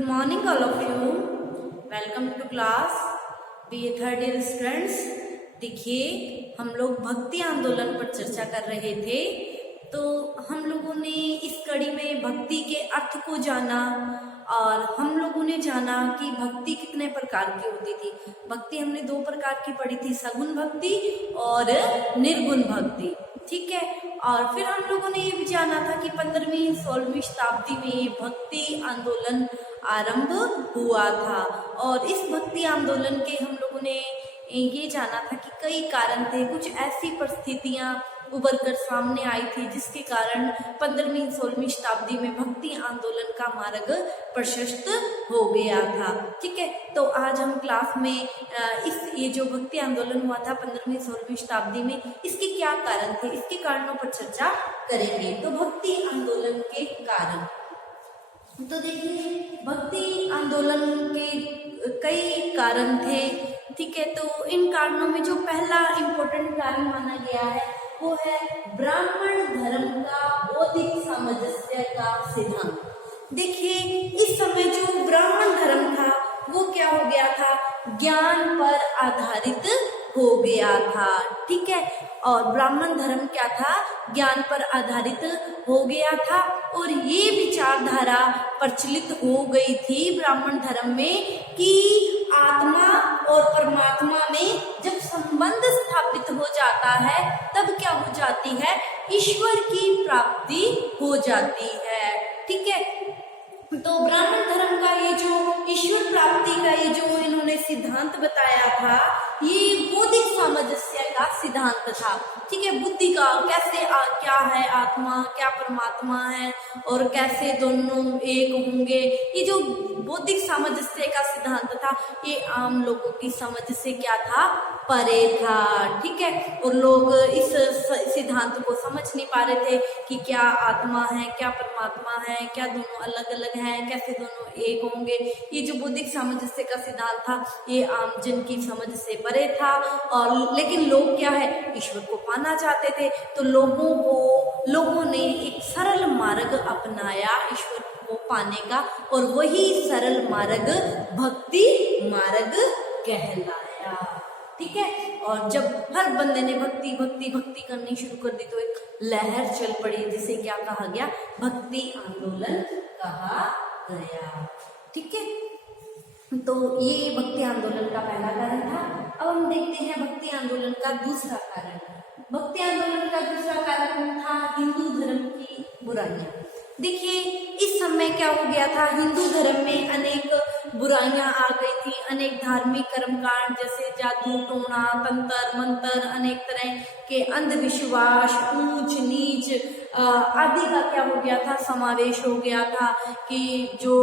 Good morning all of you. Welcome to class. BA third year students. देखिए हम लोग भक्ति आंदोलन पर चर्चा कर रहे थे, तो हम लोगों ने इस कड़ी में भक्ति के अर्थ को जाना और हम लोगों ने जाना कि भक्ति कितने प्रकार की होती थी. भक्ति हमने दो प्रकार की पढ़ी थी, सगुण भक्ति और निर्गुण भक्ति. ठीक है. और फिर हम लोगों ने ये भी जाना था कि 15वीं 16वीं शताब्दी में भक्ति आंदोलन आरंभ हुआ था और इस भक्ति आंदोलन के हम लोगों ने ये जाना था कि कई कारण थे, कुछ ऐसी परिस्थितियां उभर कर सामने आई थी जिसके कारण 15वीं 16वीं शताब्दी में भक्ति आंदोलन का मार्ग प्रशस्त हो गया था. ठीक है. तो आज हम क्लास में ये जो भक्ति आंदोलन हुआ था 15वीं 16वीं शताब्दी में, इसके क्या कारण थे, इसके कारणों पर चर्चा करेंगे. तो भक्ति आंदोलन के कारण, तो देखिए भक्ति आंदोलन के कई कारण थे. ठीक है. तो इन कारणों में जो पहला इम्पोर्टेंट कारण माना गया है वो है ब्राह्मण धर्म का बौद्धिक सामंजस्य का सिद्धांत. देखिए इस समय जो ब्राह्मण धर्म था वो क्या हो गया था, ज्ञान पर आधारित हो गया था. ठीक है. और ब्राह्मण धर्म क्या था, ज्ञान पर आधारित हो गया था और ये विचारधारा प्रचलित हो गई थी ब्राह्मण धर्म में कि आत्मा और परमात्मा में जब संबंध स्थापित हो जाता है तब क्या हो जाती है, ईश्वर की प्राप्ति हो जाती है. ठीक है. तो ब्राह्मण धर्म का ये जो ईश्वर प्राप्ति का ये जो इन्होंने सिद्धांत बताया था, ये बौद्धिक सामंजस्य का सिद्धांत था. ठीक है. बुद्धि का कैसे क्या है आत्मा, क्या परमात्मा है और कैसे दोनों एक होंगे, ये जो बौद्धिक सामंजस्य का सिद्धांत था ये आम लोगों की समझ से क्या था, परे था. ठीक है. और लोग इस सिद्धांत को समझ नहीं पा रहे थे कि क्या आत्मा है, क्या परमात्मा है, क्या दोनों अलग अलग हैं, कैसे दोनों एक होंगे. ये जो बौद्धिक सामंजस्य का सिद्धांत था ये आम जन की समझ से परे था. और लेकिन लोग क्या है, ईश्वर को पाना चाहते थे. तो लोगों ने एक सरल मार्ग अपनाया ईश्वर को पाने का और वही सरल मार्ग भक्ति मार्ग कहलाया. ठीक है. और जब हर बंदे ने भक्ति भक्ति भक्ति करनी शुरू कर दी तो एक लहर चल पड़ी जिसे क्या कहा गया, भक्ति आंदोलन कहा गया. ठीक है. तो ये भक्ति आंदोलन का पहला कारण था. अब हम देखते हैं भक्ति आंदोलन का दूसरा कारण. भक्ति आंदोलन का दूसरा कारण था हिंदू धर्म की बुराइयां. देखिए इस समय क्या हो गया था, हिंदू धर्म में अनेक बुराइयां आ गई थी, अनेक धार्मिक कर्मकांड जैसे जादू टोना तंत्र मंत्र, अनेक तरह के अंधविश्वास, ऊंच नीच आदि का क्या हो गया था, समावेश हो गया था. कि जो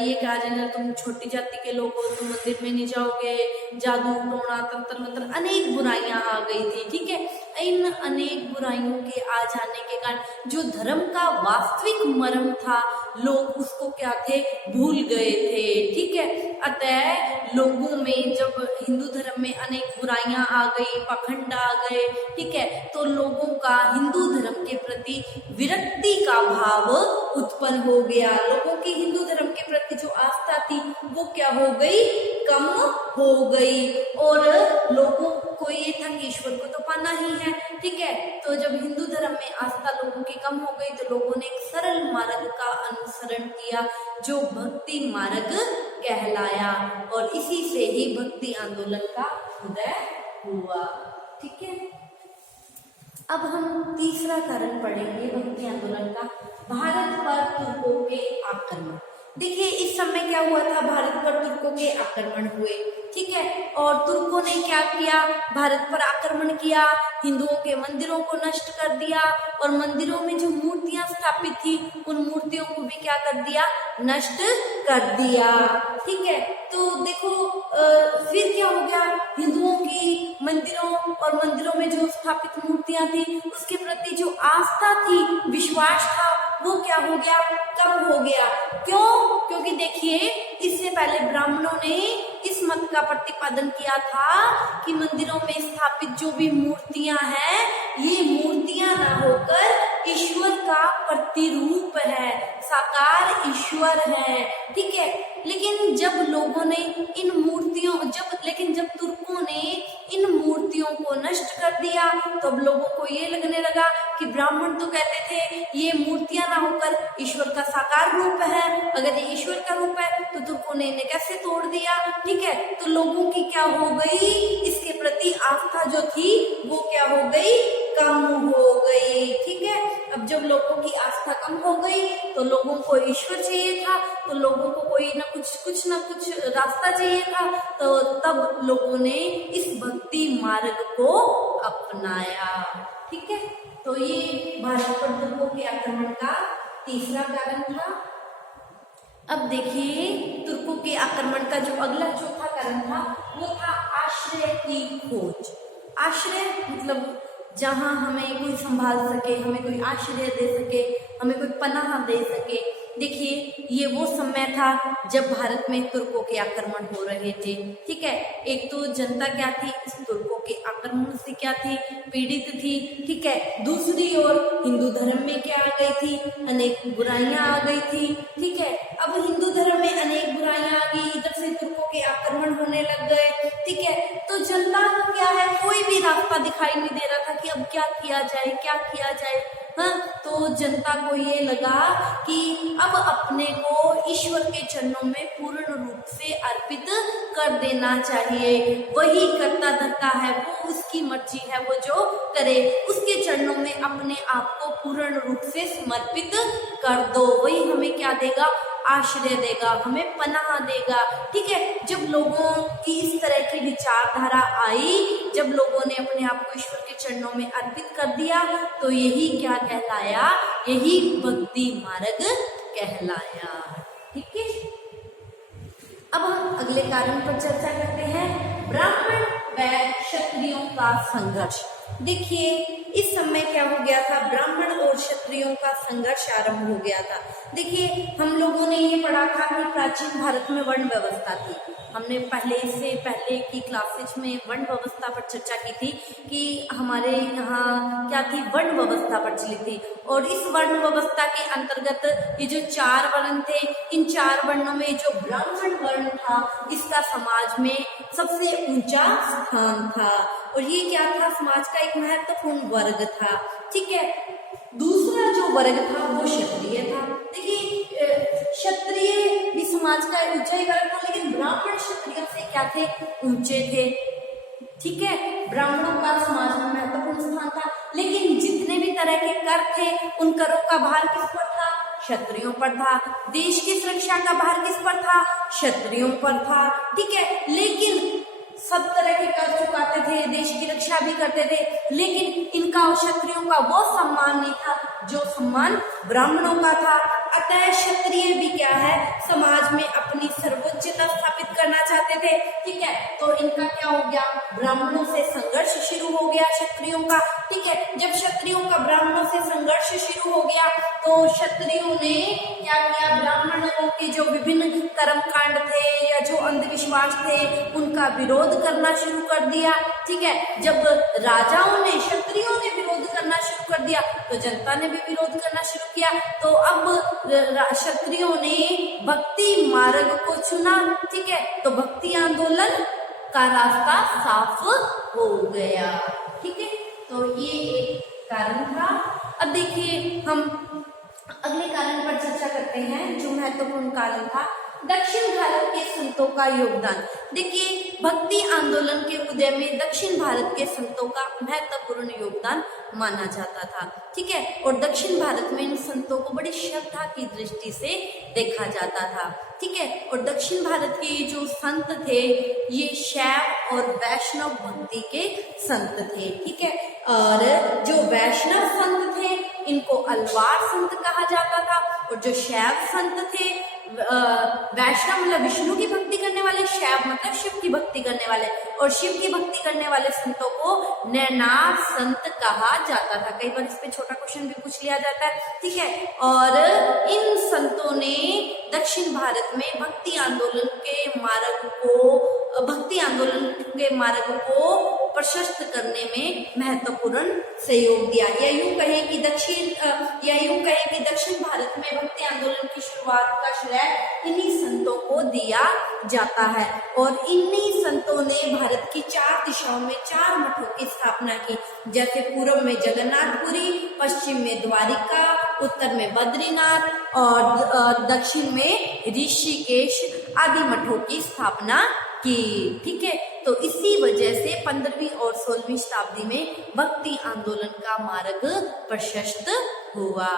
ये कहा जाए तुम छोटी जाति के लोग हो, तुम मंदिर में नहीं जाओगे, जादू टोना तंत्र मंत्र, अनेक बुराइयां आ गई थी. ठीक है. इन अनेक बुराइयों के आ जाने के कारण जो धर्म का वास्तविक मर्म था लोग उसको क्या थे, भूल गए थे. ठीक है. अतः लोगों में जब हिंदू धर्म में अनेक बुराइयां आ गई, पाखंड आ गए, ठीक है, तो लोगों का हिंदू धर्म के प्रति विरक्ति का भाव उत्पन्न हो गया. लोगों की हिंदू धर्म के प्रति जो आस्था थी वो क्या हो गई, कम हो गई. और लोगों को ये था कि ईश्वर को तो पाना ही है. ठीक है. तो जब हिंदू धर्म में आस्था लोगों की कम हो गई तो लोगों ने एक सरल मार्ग का अनुसरण किया जो भक्ति मार्ग कहलाया और इसी से ही भक्ति आंदोलन का उदय हुआ. ठीक है. अब हम तीसरा कारण पढ़ेंगे भक्ति आंदोलन का, भारत पर तुर्कों के आक्रमण. देखिए इस समय क्या हुआ था, भारत पर तुर्कों के आक्रमण हुए. ठीक है. और तुर्कों ने क्या किया, भारत पर आक्रमण किया, हिंदुओं के मंदिरों को नष्ट कर दिया और मंदिरों में जो मूर्तियां स्थापित थी उन मूर्तियों को भी क्या कर दिया, नष्ट कर दिया. ठीक है. तो देखो फिर क्या हो गया, हिंदुओं की मंदिरों और मंदिरों में जो स्थापित मूर्तियां थी उसके प्रति जो आस्था थी, विश्वास था, वो क्या हो गया, कम हो गया. क्यों? क्योंकि देखिए इससे पहले ब्राह्मणों ने इस मत का प्रतिपादन किया था कि मंदिरों में स्थापित जो भी मूर्तियां हैं ये मूर्तियां ना होकर ईश्वर का प्रतिरूप है, साकार ईश्वर है, ठीक है। लेकिन जब लोगों ने इन मूर्तियों जब तुर्कों ने इन मूर्तियों को नष्ट कर दिया, तब लोगों को ये लगने लगा कि ब्राह्मण तो कहते थे ये मूर्तियां ना होकर ईश्वर का साकार रूप है, अगर ये ईश्वर का रूप है तो तुर्कों ने इन्हें कैसे तोड़ दिया, ठीक है। तो लोगों की क्या हो गई, इसके प्रति आस्था जो थी वो क्या हो गई, कम हो गई, ठीक है। अब जब लोगों की आस्था कम हो गई तो लोगों को ईश्वर चाहिए था, तो लोगों को कोई ना कुछ ना कुछ रास्ता चाहिए था, तो तब लोगों ने इस भक्ति मार्ग को अपनाया, ठीक है। तो ये भारत पर तुर्कों के आक्रमण का तीसरा कारण था। अब देखिए तुर्कों के आक्रमण का जो अगला चौथा कारण था वो था आश्रय की खोज। आश्रय मतलब जहां हमें कोई संभाल सके, हमें कोई आश्रय दे सके, हमें कोई पनाह दे सके। देखिए ये वो समय था जब भारत में तुर्कों के आक्रमण हो रहे थे, ठीक है। एक तो जनता क्या थी, इस तुर्कों के आक्रमण से क्या थी, पीड़ित थी, ठीक है। दूसरी ओर हिंदू धर्म में क्या आ गई थी, अनेक बुराइयां आ गई थी, ठीक है। अब हिंदू धर्म में अनेक बुराइयां आ गई, इधर से तुर्कों के आक्रमण होने लग गए, ठीक है। तो जनता को क्या है, कोई भी रास्ता दिखाई नहीं दे रहा था कि अब क्या किया जाए, हाँ। तो जनता को ये लगा कि अब अपने को ईश्वर के चरणों में पूर्ण रूप से अर्पित कर देना चाहिए, वही करता धरता है, वो उसकी मर्जी है, वो जो करे उसके चरणों में अपने आप को पूर्ण रूप से समर्पित कर दो, वही हमें क्या देगा, आश्रय देगा, हमें पनाह देगा, ठीक है। जब लोगों की इस तरह की विचारधारा आई, जब लोगों ने अपने आप को ईश्वर के चरणों में अर्पित कर दिया, तो यही क्या कहलाया, यही भक्ति मार्ग कहलाया, ठीक है। अब हम अगले कारण पर चर्चा करते हैं, ब्राह्मण व क्षत्रियों का संघर्ष। देखिए इस समय क्या हो गया था, ब्राह्मण और क्षत्रियों का संघर्ष आरंभ हो गया था। देखिए हम लोगों ने ये पढ़ा था कि प्राचीन भारत में वर्ण व्यवस्था थी, हमने इससे पहले की क्लासेज में वर्ण व्यवस्था पर चर्चा की थी कि हमारे यहाँ क्या थी, वर्ण व्यवस्था प्रचलित थी। और इस वर्ण व्यवस्था के अंतर्गत ये जो 4 वर्ण थे, इन 4 वर्णों में जो ब्राह्मण वर्ण था इसका समाज में सबसे ऊंचा स्थान था, और ये क्या था, समाज का एक महत्वपूर्ण वर्ग था, ठीक है। दूसरा जो वर्ग था वो क्षत्रिय था। देखिए क्षत्रिय भी समाज का ऊंचा ही वर्ग था, लेकिन ब्राह्मण क्षत्रियों से क्या थे, ऊंचे थे, ठीक है। ब्राह्मणों का समाज में महत्वपूर्ण स्थान था, लेकिन जितने भी तरह के कर थे उन करों का भार किस पर था, क्षत्रियों पर था। देश की सुरक्षा का भार किस पर था, क्षत्रियों पर था, ठीक है। लेकिन सब तरह के कर चुकाते थे, देश की रक्षा भी करते थे, लेकिन इनका और क्षत्रियों का वो सम्मान नहीं था जो सम्मान ब्राह्मणों का था। अतः क्षत्रिय भी क्या है, समाज में अपनी सर्वोच्चता स्थापित करना चाहते थे, ठीक है। तो इनका क्या हो गया, ब्राह्मणों से संघर्ष शुरू हो गया क्षत्रियों का, ठीक है। जब क्षत्रियों का ब्राह्मणों से संघर्ष शुरू हो गया तो क्षत्रियों ने क्या किया, ब्राह्मणों के जो विभिन्न कर्मकांड थे या जो अंधविश्वास थे उनका विरोध करना शुरू कर दिया, ठीक है। जब राजाओं ने, क्षत्रियों ने विरोध करना शुरू कर दिया तो जनता ने भी विरोध करना शुरू किया। तो अब क्षत्रियों ने भक्ति मार्ग को चुना, ठीक है। तो भक्ति आंदोलन का रास्ता साफ हो गया, ठीक है। तो ये एक कारण था। अब देखिए हम अगले कारण पर चर्चा करते हैं, जो महत्वपूर्ण कारण था, दक्षिण भारत के संतों का योगदान। देखिए भक्ति आंदोलन के उदय में दक्षिण भारत के संतों का महत्वपूर्ण योगदान माना जाता था, ठीक है। और दक्षिण भारत में इन संतों को बड़ी श्रद्धा की दृष्टि से देखा जाता था, ठीक है। और दक्षिण भारत के जो संत थे ये शैव और वैष्णव भक्ति के संत थे, ठीक है। और जो वैष्णव संत थे इनको अलवार संत कहा जाता था, और जो शैव संत थे वैष्णव मतलब विष्णु की भक्ति करने वाले, शैव मतलब शिव की भक्ति करने वाले, और शिव की भक्ति करने वाले संतों को नैनाथ संत कहा जाता था। कई बार इस पे छोटा क्वेश्चन भी पूछ लिया जाता है, ठीक है। और इन संतों ने दक्षिण भारत में भक्ति आंदोलन के मार्ग को प्रशस्त करने में महत्वपूर्ण सहयोग दिया। या यूं कहें कि दक्षिण भारत में भक्ति आंदोलन की शुरुआत का श्रेय इन्हीं संतों को दिया जाता है। और इन्हीं संतों ने भारत की 4 दिशाओं में 4 मठों की स्थापना की, जैसे पूर्व में जगन्नाथपुरी, पश्चिम में द्वारिका, उत्तर में बद्रीनाथ और दक्षिण में ऋषिकेश आदि मठों की स्थापना की, ठीक है। तो इसी वजह से 15वीं और 16वीं शताब्दी में भक्ति आंदोलन का मार्ग प्रशस्त हुआ,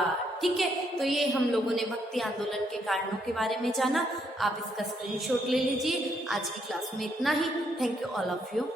ठीक है। तो ये हम लोगों ने भक्ति आंदोलन के कारणों के बारे में जाना। आप इसका स्क्रीनशॉट ले लीजिए। आज की क्लास में इतना ही। Thank you all of you.